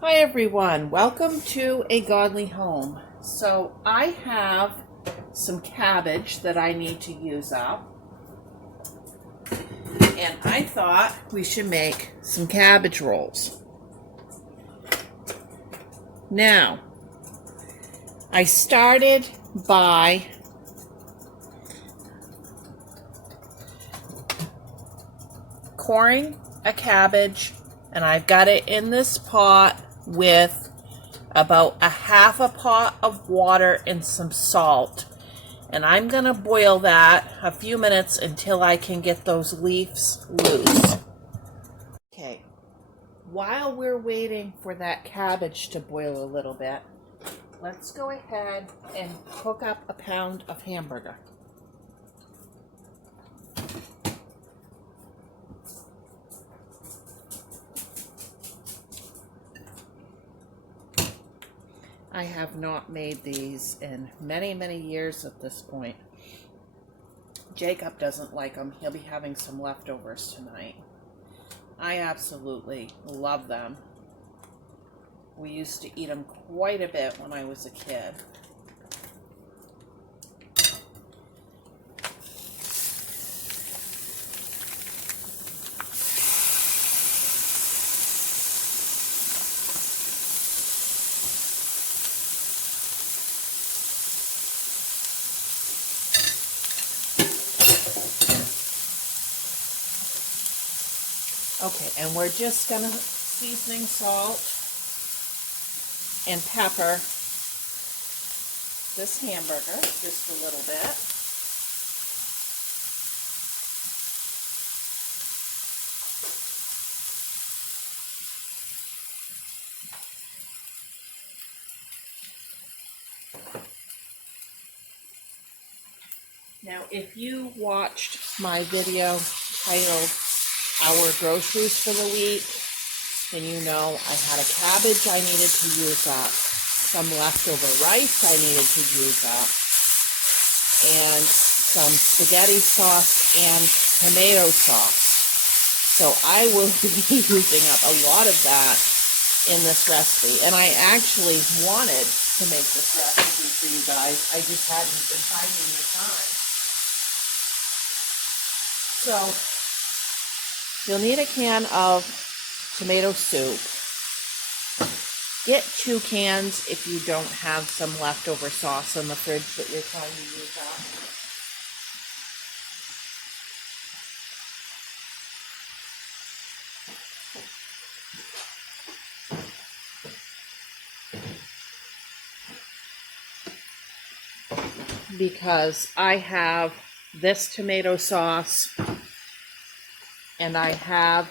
Hi everyone, welcome to A Godly Home. So I have some cabbage that I need to use up, and I thought we should make some cabbage rolls. Now, I started by coring a cabbage, and I've got it in this pot with about a half a pot of water and some salt, and I'm gonna boil that a few minutes until I can get those leaves loose. Okay, while we're waiting for that cabbage to boil a little bit, let's go ahead and cook up a pound of hamburger. I have not made these in many years at this point. Jacob doesn't like them. He'll be having some leftovers tonight. I absolutely love them. We used to eat them quite a bit when I was a kid. Okay, and we're just gonna seasoning salt and pepper this hamburger just a little bit. Now, if you watched my video titled Our Groceries for the Week, then you know I had a cabbage I needed to use up, some leftover rice I needed to use up, and some spaghetti sauce and tomato sauce. So I will be using up a lot of that in this recipe. And I actually wanted to make this recipe for you guys. I just hadn't been finding the time. So you'll need a can of tomato soup. Get 2 cans if you don't have some leftover sauce in the fridge that you're trying to use up. Because I have this tomato sauce and I have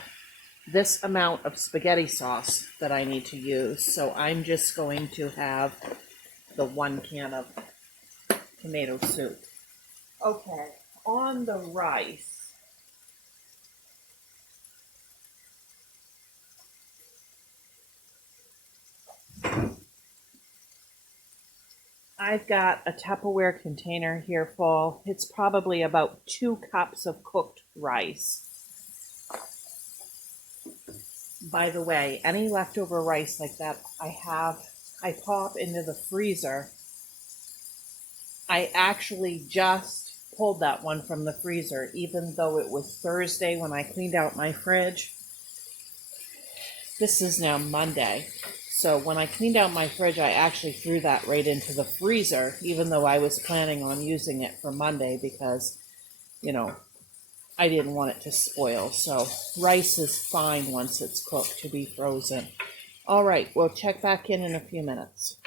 this amount of spaghetti sauce that I need to use. So I'm just going to have the 1 can of tomato soup. Okay, on the rice, I've got a Tupperware container here full. It's probably about 2 cups of cooked rice. By the way, any leftover rice like that I pop into the freezer. I actually just pulled that one from the freezer, even though it was Thursday when I cleaned out my fridge. This is now Monday. So when I cleaned out my fridge, I actually threw that right into the freezer, even though I was planning on using it for Monday because, I didn't want it to spoil. So rice is fine once it's cooked to be frozen. All right, we'll check back in a few minutes.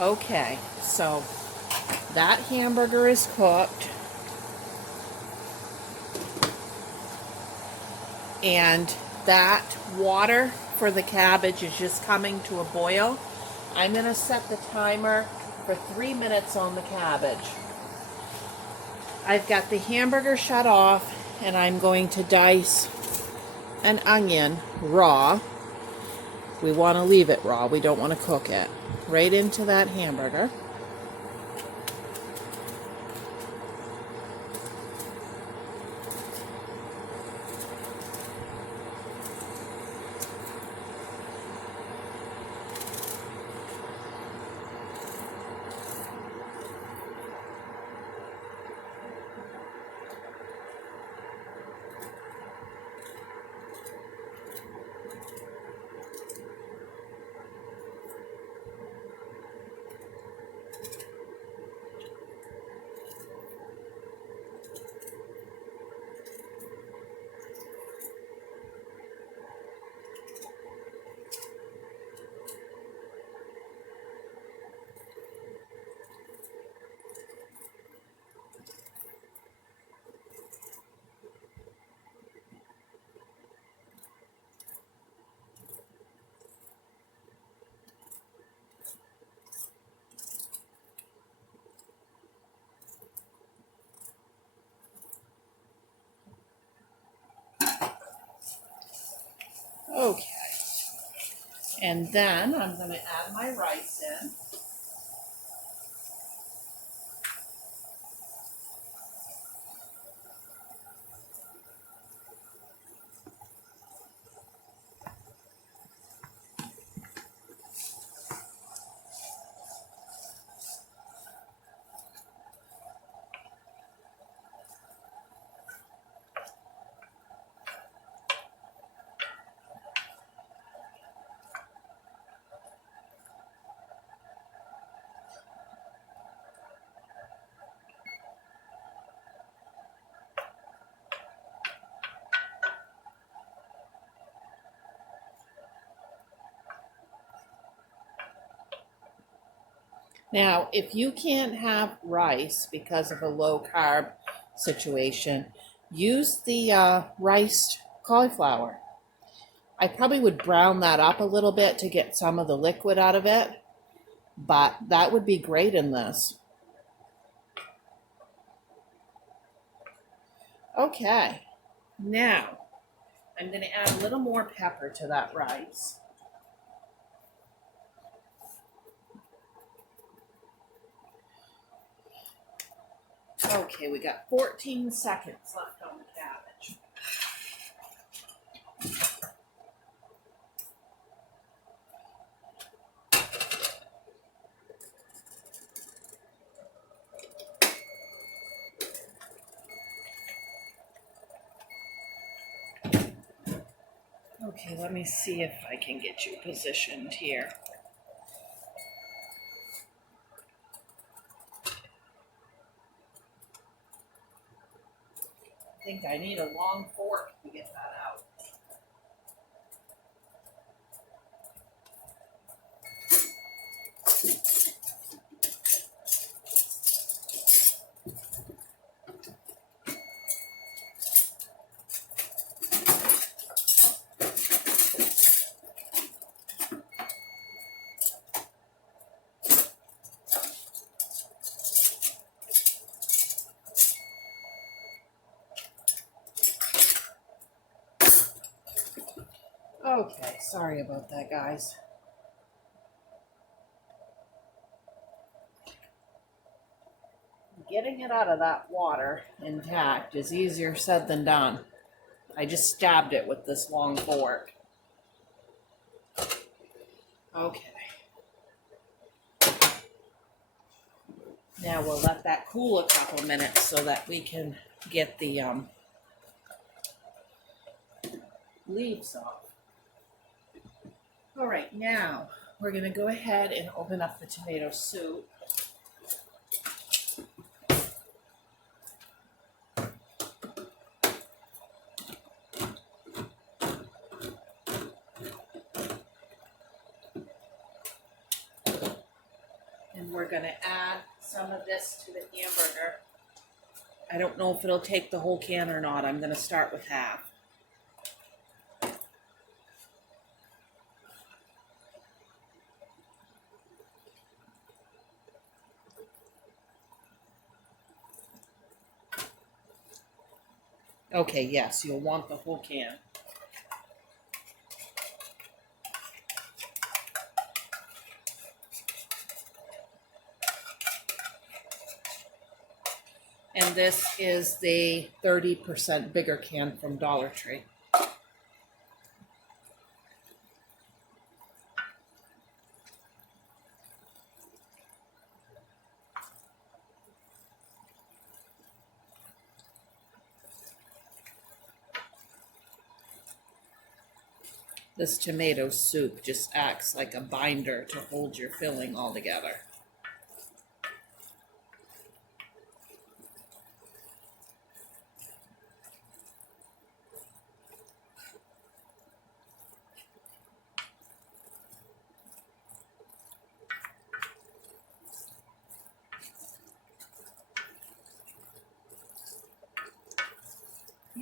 Okay, so that hamburger is cooked. And that water for the cabbage is just coming to a boil. I'm going to set the timer for 3 minutes on the cabbage. I've got the hamburger shut off, and I'm going to dice an onion raw. We want to leave it raw. We don't want to cook it. Right into that hamburger. And then I'm going to add my rice in. Now, if you can't have rice because of a low carb situation, use the riced cauliflower. I probably would brown that up a little bit to get some of the liquid out of it, but that would be great in this. Okay, now I'm going to add a little more pepper to that rice. Okay, we got 14 seconds left on the cabbage. Okay, let me see if I can get you positioned here. I think I need a long fork to get that out. Okay, sorry about that, guys. Getting it out of that water intact is easier said than done. I just stabbed it with this long fork. Okay. Now we'll let that cool a couple minutes so that we can get the leaves off. All right, now we're going to go ahead and open up the tomato soup. And we're going to add some of this to the hamburger. I don't know if it'll take the whole can or not. I'm going to start with half. Okay, yes, you'll want the whole can. And this is the 30% bigger can from Dollar Tree. This tomato soup just acts like a binder to hold your filling all together.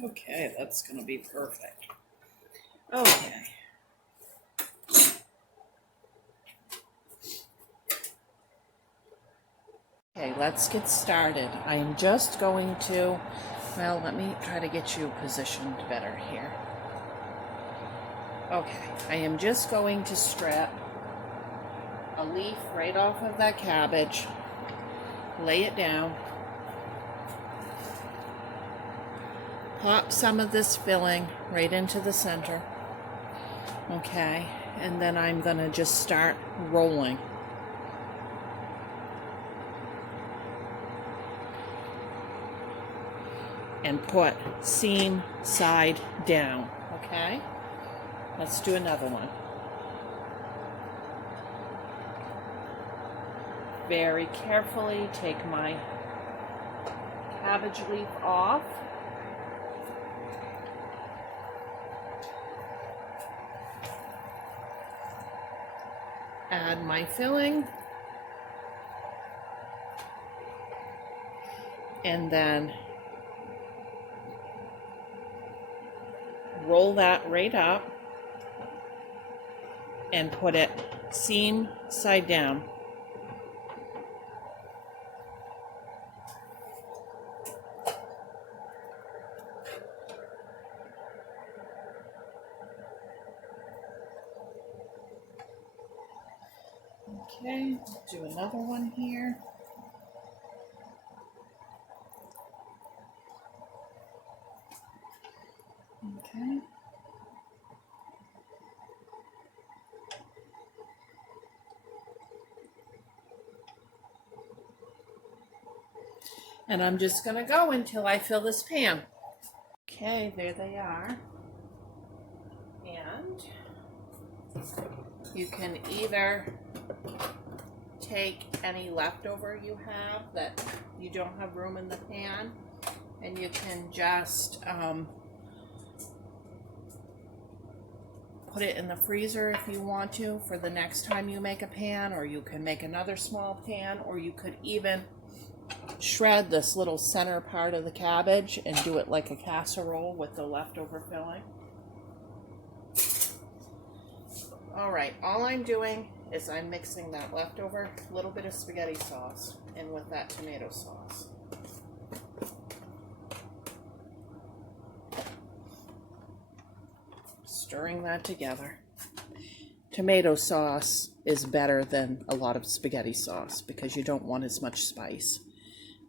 Okay, that's going to be perfect. Okay. Okay, let's get started. I am just going to, well, let me try to get you positioned better here. Okay, I am just going to strip a leaf right off of that cabbage, lay it down, pop some of this filling right into the center. Okay, and then I'm going to just start rolling. And put seam side down. Okay, let's do another one. Very carefully take my cabbage leaf off. Add my filling. And then roll that right up and put it seam side down. Okay, do another one here. Okay. And I'm just going to go until I fill this pan. Okay, there they are. And you can either take any leftover you have that you don't have room in the pan, and you can just put it in the freezer if you want to for the next time you make a pan, or you can make another small pan, or you could even shred this little center part of the cabbage and do it like a casserole with the leftover filling. All right, all I'm doing is I'm mixing that leftover little bit of spaghetti sauce in with that tomato sauce. Stirring that together. Tomato sauce is better than a lot of spaghetti sauce because you don't want as much spice.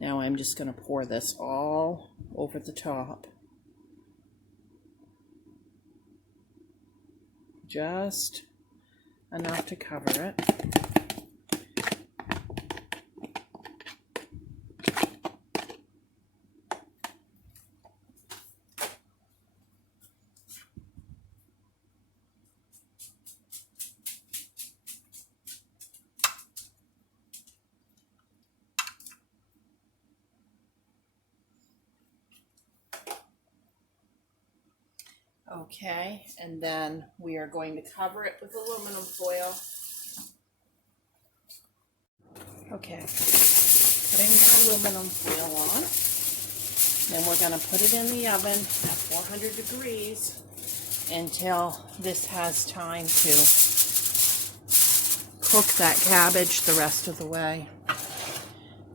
Now I'm just going to pour this all over the top. Just enough to cover it. Okay, and then we are going to cover it with aluminum foil. Okay, putting the aluminum foil on. Then we're going to put it in the oven at 400 degrees until this has time to cook that cabbage the rest of the way.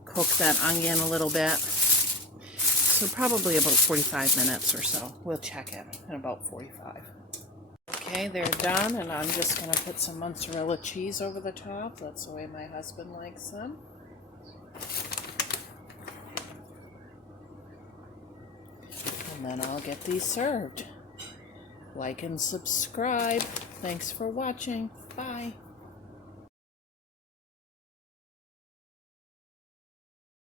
Cook that onion a little bit. So probably about 45 minutes or so. We'll check it in about 45. Okay, they're done, and I'm just going to put some mozzarella cheese over the top. That's the way my husband likes them. And then I'll get these served. Like and subscribe. Thanks for watching. Bye.